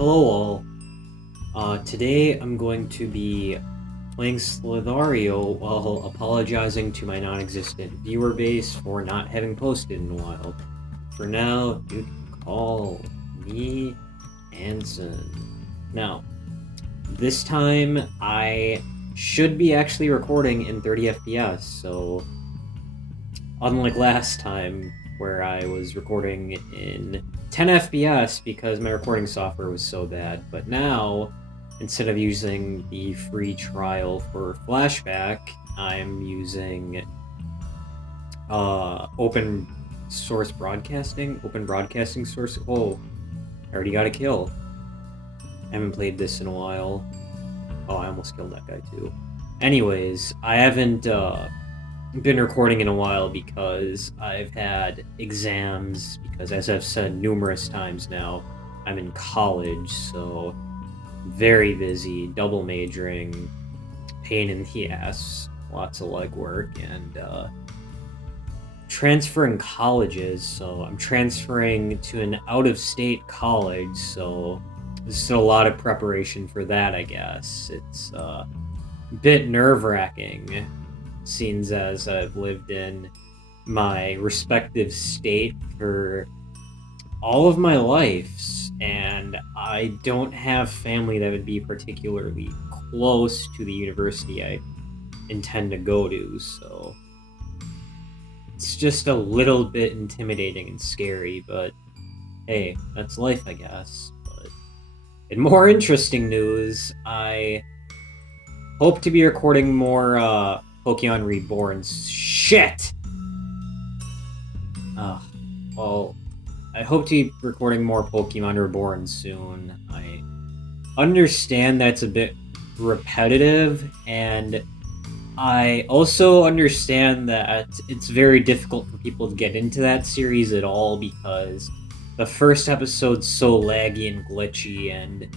Hello all. Today I'm going to be playing Slithario while apologizing to my non-existent viewer base for not having posted in a while. For now, you can call me Hanson. Now, this time I should be actually recording in 30 FPS, so unlike last time where I was recording in 10 FPS because my recording software was so bad, but now instead of using the free trial for Flashback, I'm using open broadcasting source. Oh, I already got a kill. I haven't played this in a while. Oh, I almost killed that guy too. Anyways, I haven't been recording in a while because I've had exams, because as I've said numerous times now, I'm in college, so very busy, double majoring, pain in the ass, lots of legwork, and transferring colleges. So I'm transferring to an out-of-state college, so this is a lot of preparation for that, I guess. It's a bit nerve-wracking, seeing as I've lived in my respective state for all of my life, and I don't have family that would be particularly close to the university I intend to go to, so it's just a little bit intimidating and scary, but hey, that's life, I guess. But in more interesting news, I hope to be recording more Pokemon Reborn shit! Well, I hope to be recording more Pokemon Reborn soon. I understand that's a bit repetitive, and I also understand that it's very difficult for people to get into that series at all because the first episode's so laggy and glitchy, and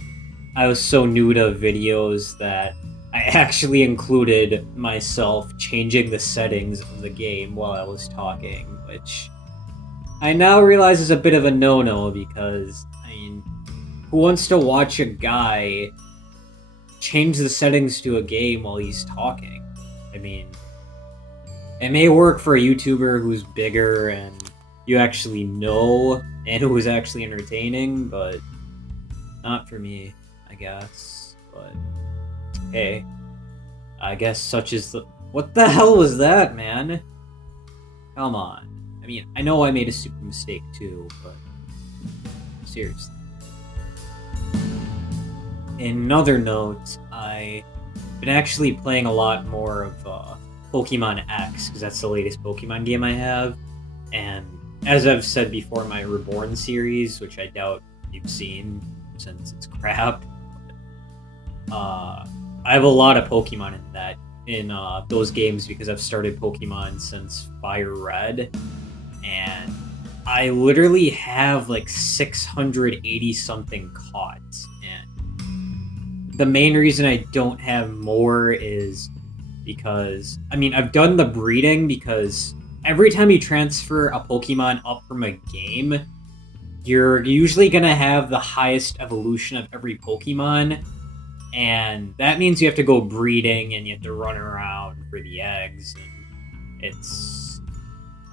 I was so new to videos that I actually included myself changing the settings of the game while I was talking, which I now realize is a bit of a no-no because, I mean, who wants to watch a guy change the settings to a game while he's talking? I mean, it may work for a YouTuber who's bigger and you actually know and who is actually entertaining, but not for me, I guess. But hey, I guess such is the... What the hell was that, man? Come on. I mean, I know I made a stupid mistake too, but seriously. In another note, I've been actually playing a lot more of Pokemon X, because that's the latest Pokemon game I have, and as I've said before, my Reborn series, which I doubt you've seen since it's crap, I have a lot of Pokemon in those games because I've started Pokemon since Fire Red, and I literally have like 680 something caught, and the main reason I don't have more is because, I mean, I've done the breeding because every time you transfer a Pokemon up from a game, you're usually gonna have the highest evolution of every Pokemon, and that means you have to go breeding and you have to run around for the eggs, and it's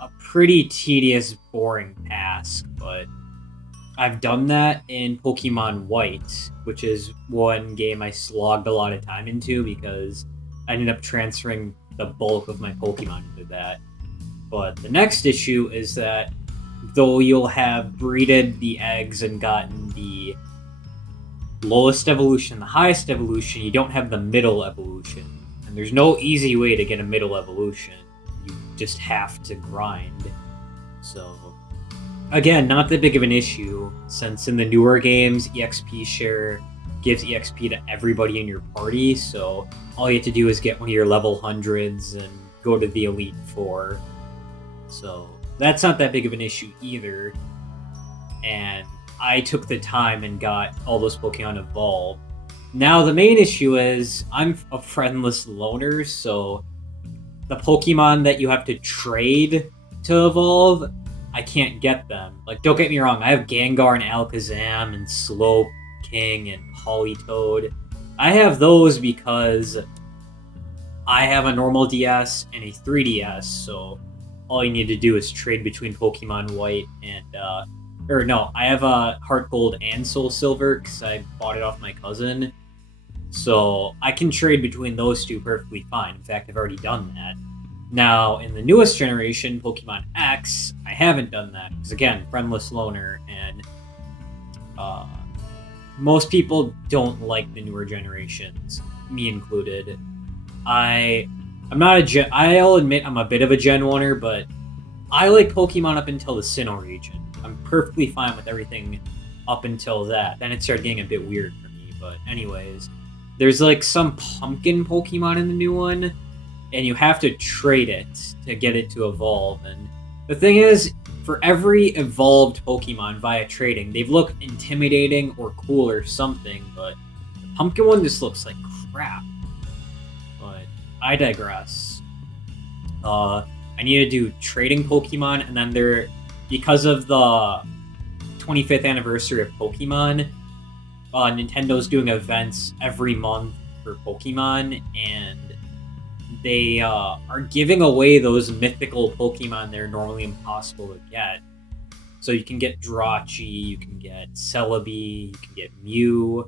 a pretty tedious, boring task, but I've done that in Pokemon White, which is one game I slogged a lot of time into because I ended up transferring the bulk of my Pokemon into that. But the next issue is that though you'll have breeded the eggs and gotten the lowest evolution, the highest evolution, you don't have the middle evolution. And there's no easy way to get a middle evolution. You just have to grind. So, again, not that big of an issue, since in the newer games, EXP share gives EXP to everybody in your party, so all you have to do is get one of your level 100s and go to the Elite Four. So, that's not that big of an issue either. And I took the time and got all those Pokemon evolved. Now, the main issue is I'm a friendless loner, so the Pokemon that you have to trade to evolve, I can't get them. Like, don't get me wrong, I have Gengar and Alakazam and Slope King and Politoed. I have those because I have a normal DS and a 3DS, so all you need to do is trade between Pokemon White and or no, I have a Heart Gold and Soul Silver because I bought it off my cousin. So I can trade between those two perfectly fine. In fact, I've already done that. Now, in the newest generation, Pokemon X, I haven't done that because again, friendless loner, and most people don't like the newer generations, me included. I'm not a gen. I'll admit I'm a bit of a Gen 1er, but I like Pokemon up until the Sinnoh region. I'm perfectly fine with everything up until that. Then it started getting a bit weird for me. But anyways, there's like some pumpkin Pokemon in the new one, and you have to trade it to get it to evolve. And the thing is, for every evolved Pokemon via trading, they look intimidating or cool or something, but the pumpkin one just looks like crap. But I digress. I need to do trading Pokemon, and then because of the 25th anniversary of Pokemon, Nintendo's doing events every month for Pokemon, and they are giving away those mythical Pokemon that are normally impossible to get. So you can get Drachi, you can get Celebi, you can get Mew,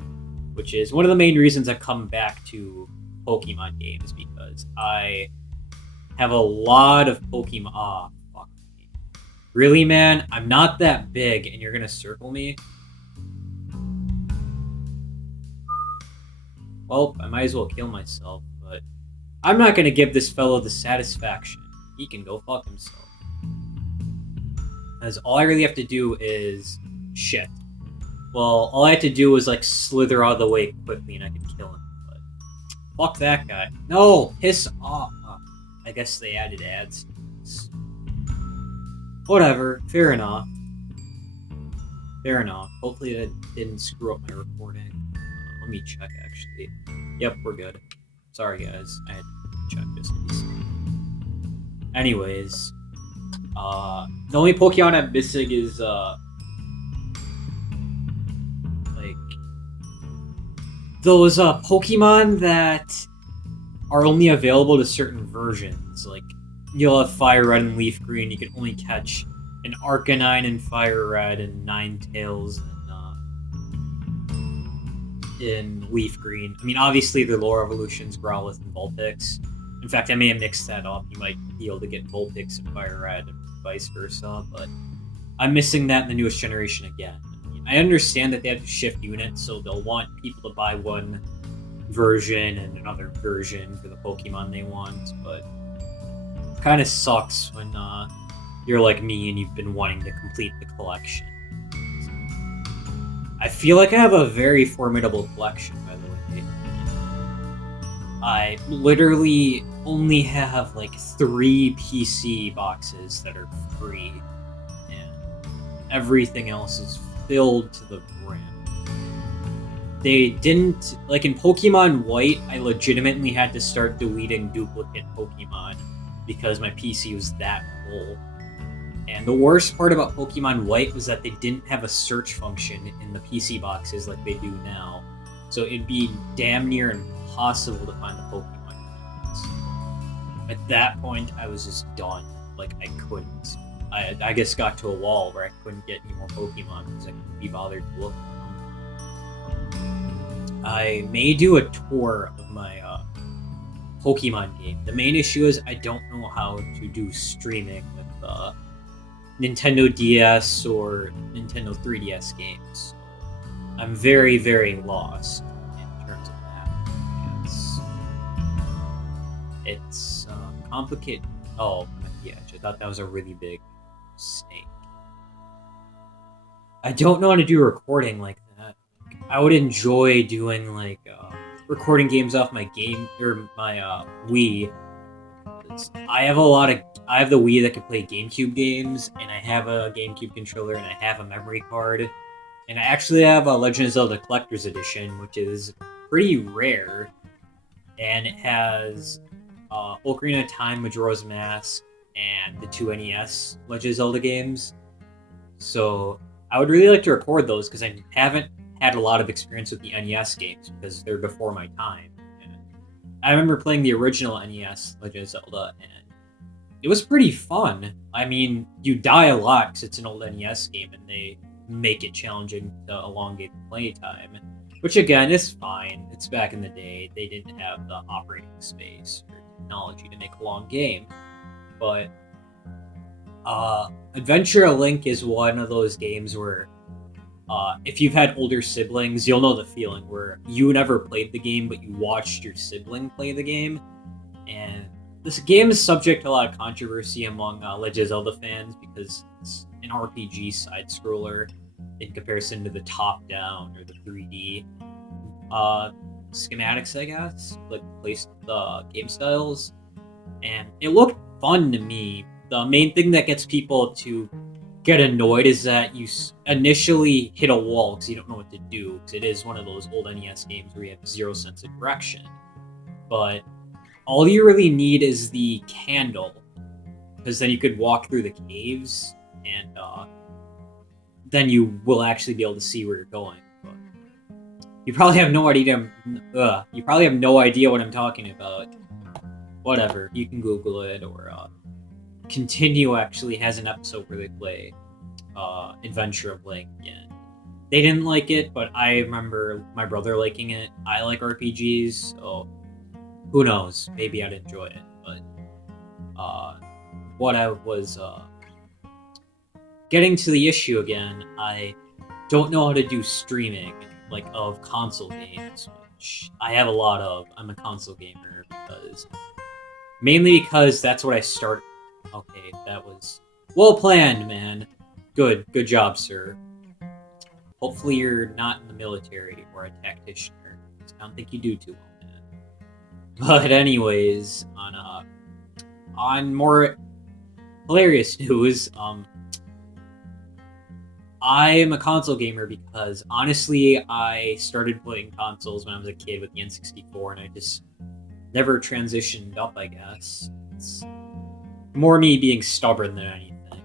which is one of the main reasons I come back to Pokemon games, because I have a lot of Pokemon. Ah, fuck me. Really, man? I'm not that big, and you're gonna circle me? Well, I might as well kill myself, but I'm not gonna give this fellow the satisfaction. He can go fuck himself. As all I really have to do is... shit. Well, all I have to do is, like, slither out of the way quickly and I can kill him, but... fuck that guy. No! Piss off! I guess they added ads. Whatever. Fair enough. Fair enough. Hopefully that didn't screw up my recording. Let me check, actually. Yep, we're good. Sorry, guys. I had to check just to be safe. Anyways. The only Pokemon I'm missing is, like... those, Pokemon that are only available to certain versions. Like, you'll have Fire Red and Leaf Green. You can only catch an Arcanine in Fire Red and Ninetales in Leaf Green. I mean, obviously, the lower evolutions, Growlithe and Vulpix. In fact, I may have mixed that up. You might be able to get Vulpix in Fire Red and vice versa, but I'm missing that in the newest generation again. I mean, I understand that they have to shift units, so they'll want people to buy one version and another version for the Pokemon they want, but it kind of sucks when you're like me and you've been wanting to complete the collection. I feel like I have a very formidable collection, by the way. I literally only have like 3 PC boxes that are free, and everything else is filled to the brim. They didn't, like in Pokemon White, I legitimately had to start deleting duplicate Pokemon because my PC was that full. And the worst part about Pokemon White was that they didn't have a search function in the PC boxes like they do now. So it'd be damn near impossible to find the Pokemon cards. At that point, I was just done. Like, I couldn't. I just got to a wall where I couldn't get any more Pokemon because I couldn't be bothered to look for them. I may do a tour of my Pokemon game. The main issue is I don't know how to do streaming with Nintendo DS or Nintendo 3DS games. I'm very, very lost in terms of that. It's complicated. Oh, yeah, I thought that was a really big snake. I don't know how to do recording like that. I would enjoy doing like recording games off my game or my Wii. I have the Wii that can play GameCube games, and I have a GameCube controller, and I have a memory card, and I actually have a Legend of Zelda Collector's Edition, which is pretty rare, and it has Ocarina of Time, Majora's Mask, and the 2 NES Legend of Zelda games. So I would really like to record those because I haven't had a lot of experience with the NES games because they're before my time. And I remember playing the original NES Legend of Zelda, and it was pretty fun. I mean, you die a lot because it's an old NES game, and they make it challenging to elongate the playtime, which again is fine. It's back in the day; they didn't have the operating space or technology to make a long game. But Adventure of Link is one of those games where if you've had older siblings, you'll know the feeling where you never played the game, but you watched your sibling play the game. And this game is subject to a lot of controversy among Legend of Zelda fans because it's an RPG side-scroller in comparison to the top-down or the 3D schematics, I guess, like place the game styles. And it looked fun to me. The main thing that gets people to get annoyed is that you initially hit a wall because you don't know what to do, because it is one of those old NES games where you have zero sense of direction. But all you really need is the candle, because then you could walk through the caves, and then you will actually be able to see where you're going. But you probably have no idea. You probably have no idea what I'm talking about. Whatever, you can Google it, or Continue actually has an episode where they play Adventure of Link, and they didn't like it, but I remember my brother liking it. I like RPGs, so who knows? Maybe I'd enjoy it. But what I was getting to the issue again, I don't know how to do streaming like of console games, which I have a lot of. I'm a console gamer mainly because that's what I started. Okay, that was well planned, man. Good job, sir. Hopefully you're not in the military or a tactician. I don't think you do too well, man. But anyways, on more hilarious news, I am a console gamer because honestly, I started playing consoles when I was a kid with the N64, and I just never transitioned up, I guess. It's more me being stubborn than anything. And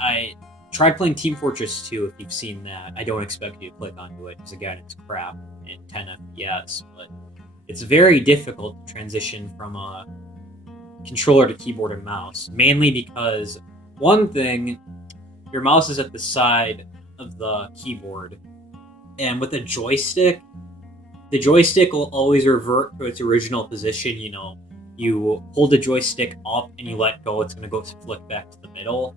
I tried playing Team Fortress 2, if you've seen that. I don't expect you to click onto it, because again, it's crap in 10 FPS, but it's very difficult to transition from a controller to keyboard and mouse, mainly because, one thing, your mouse is at the side of the keyboard, and with a joystick, the joystick will always revert to its original position. You know, you hold the joystick up and you let go, it's going to go flick back to the middle.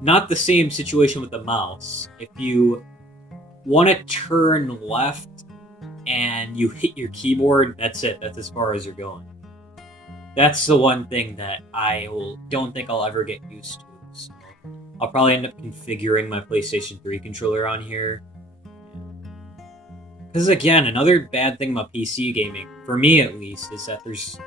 Not the same situation with the mouse. If you want to turn left and you hit your keyboard, that's it. That's as far as you're going. That's the one thing that don't think I'll ever get used to. So I'll probably end up configuring my PlayStation 3 controller on here. Because again, another bad thing about PC gaming, for me at least, is that there's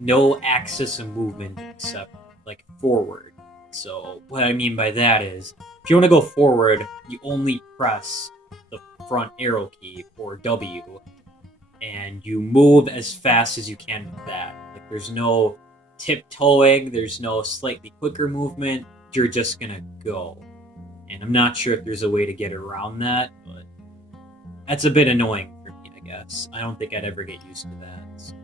no axis of movement except like forward. So what I mean by that is, if you want to go forward, you only press the front arrow key, or W, and you move as fast as you can with that. Like, there's no tiptoeing, there's no slightly quicker movement, you're just gonna go. And I'm not sure if there's a way to get around that, but that's a bit annoying for me, I guess. I don't think I'd ever get used to that. So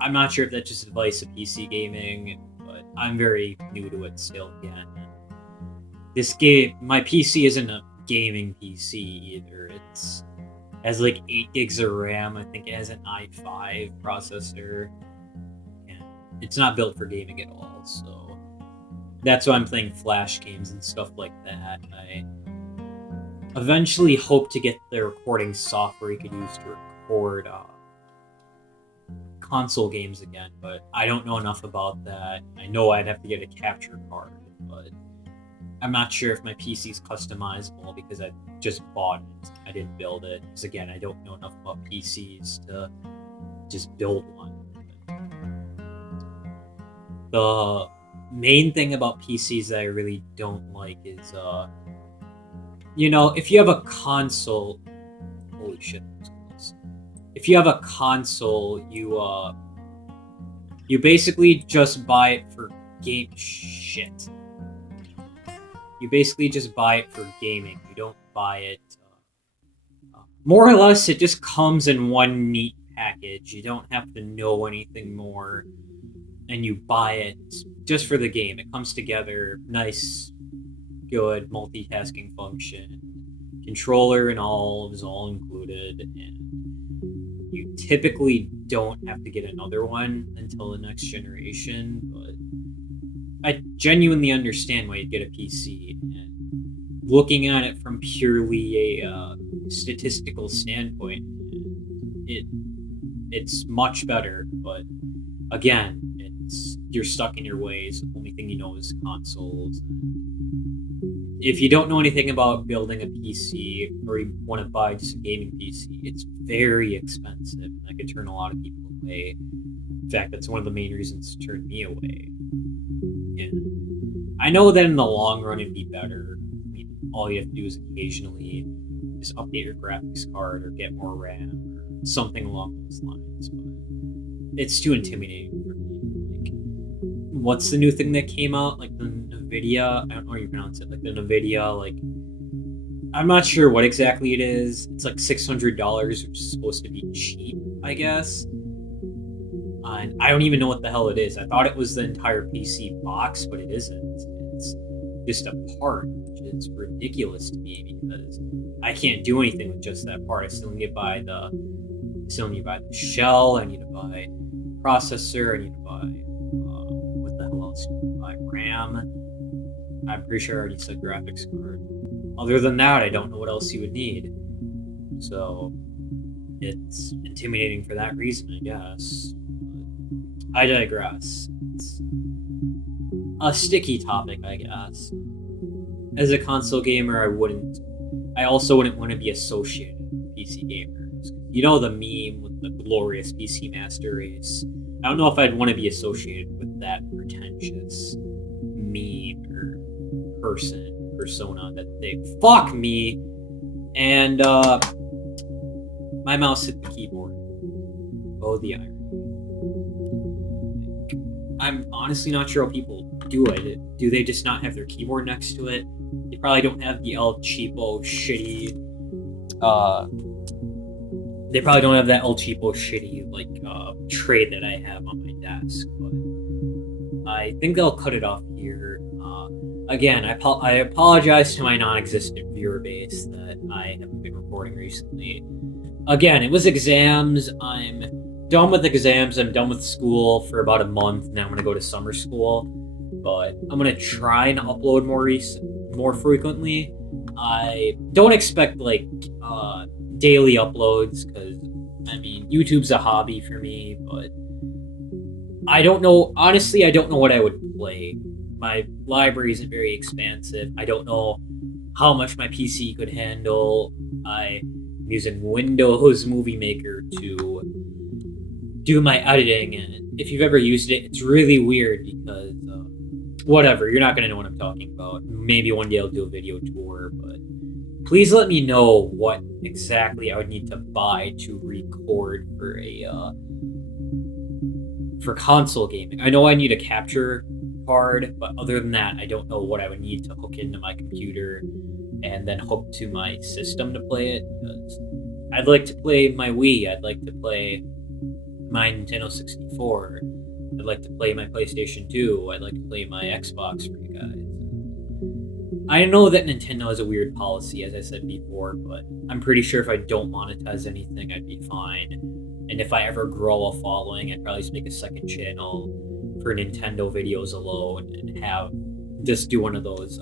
I'm not sure if that's just advice of PC gaming, but I'm very new to it still again. This game, my PC isn't a gaming PC either. It has like 8 gigs of RAM. I think it has an i5 processor. And it's not built for gaming at all, so that's why I'm playing Flash games and stuff like that. I eventually hope to get the recording software you could use to record console games again, but I don't know enough about that. I know I'd have to get a capture card, but I'm not sure if my PC's customizable because I just bought it. I didn't build it, because again, I don't know enough about PCs to just build one. The main thing about PCs that I really don't like is, if you have a console, holy shit, if you have a console, you basically just buy it for game shit. You basically just buy it for gaming. You don't buy it more or less, it just comes in one neat package. You don't have to know anything more, and you buy it just for the game. It comes together nice, good multitasking function, controller and all is all included, and you typically don't have to get another one until the next generation. But I genuinely understand why you'd get a PC, and looking at it from purely a statistical standpoint, it's much better. But again, you're stuck in your ways. The only thing you know is consoles. If you don't know anything about building a PC, or you want to buy just a gaming PC, it's very expensive. And that could turn a lot of people away. In fact, that's one of the main reasons to turn me away. Yeah. I know that in the long run it'd be better. I mean, all you have to do is occasionally just update your graphics card or get more RAM or something along those lines. But it's too intimidating for me. Like, what's the new thing that came out? Like the NVIDIA? I don't know how you pronounce it. Like the NVIDIA, like, I'm not sure what exactly it is. It's like $600, which is supposed to be cheap, I guess. And I don't even know what the hell it is. I thought it was the entire PC box, but it isn't. It's just a part, which is ridiculous to me because I can't do anything with just that part. I still need to buy the shell. I need to buy processor. I need to buy what the hell else? I need to buy RAM. I'm pretty sure I already said graphics card. Other than that, I don't know what else you would need. So it's intimidating for that reason, I guess. I digress. It's a sticky topic, I guess. As a console gamer, I also wouldn't want to be associated with PC gamers. You know the meme with the glorious PC master race? I don't know if I'd want to be associated with that pretentious meme or persona that they fuck me. And my mouse hit the keyboard. Oh, the irony. I'm honestly not sure how people do it. Do they just not have their keyboard next to it? They probably don't have the El Cheapo shitty. They probably don't have that El Cheapo shitty tray that I have on my desk. But I think they'll cut it off here. Again, I apologize to my non-existent viewer base that I haven't been recording recently. Again, it was exams. I'm done with exams. I'm done with school for about a month. Now I'm going to go to summer school. But I'm going to try and upload more frequently. I don't expect daily uploads because, I mean, YouTube's a hobby for me. But I don't know. Honestly, I don't know what I would play. My library isn't very expansive. I don't know how much my PC could handle. I'm using Windows Movie Maker to do my editing, and if you've ever used it, it's really weird because whatever, you're not going to know what I'm talking about. Maybe one day I'll do a video tour, but please let me know what exactly I would need to buy to record for console gaming. I know I need a capture card, but other than that, I don't know what I would need to hook into my computer and then hook to my system to play it, because I'd like to play my Wii, I'd like to play my Nintendo 64, I'd like to play my PlayStation 2, I'd like to play my Xbox for you guys. I know that Nintendo has a weird policy, as I said before, but I'm pretty sure if I don't monetize anything, I'd be fine. And if I ever grow a following, I'd probably just make a second channel for Nintendo videos alone and have just do one of those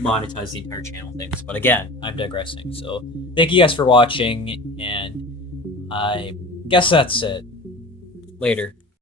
monetize the entire channel things. But again, I'm digressing. So thank you guys for watching, and I guess that's it. Later.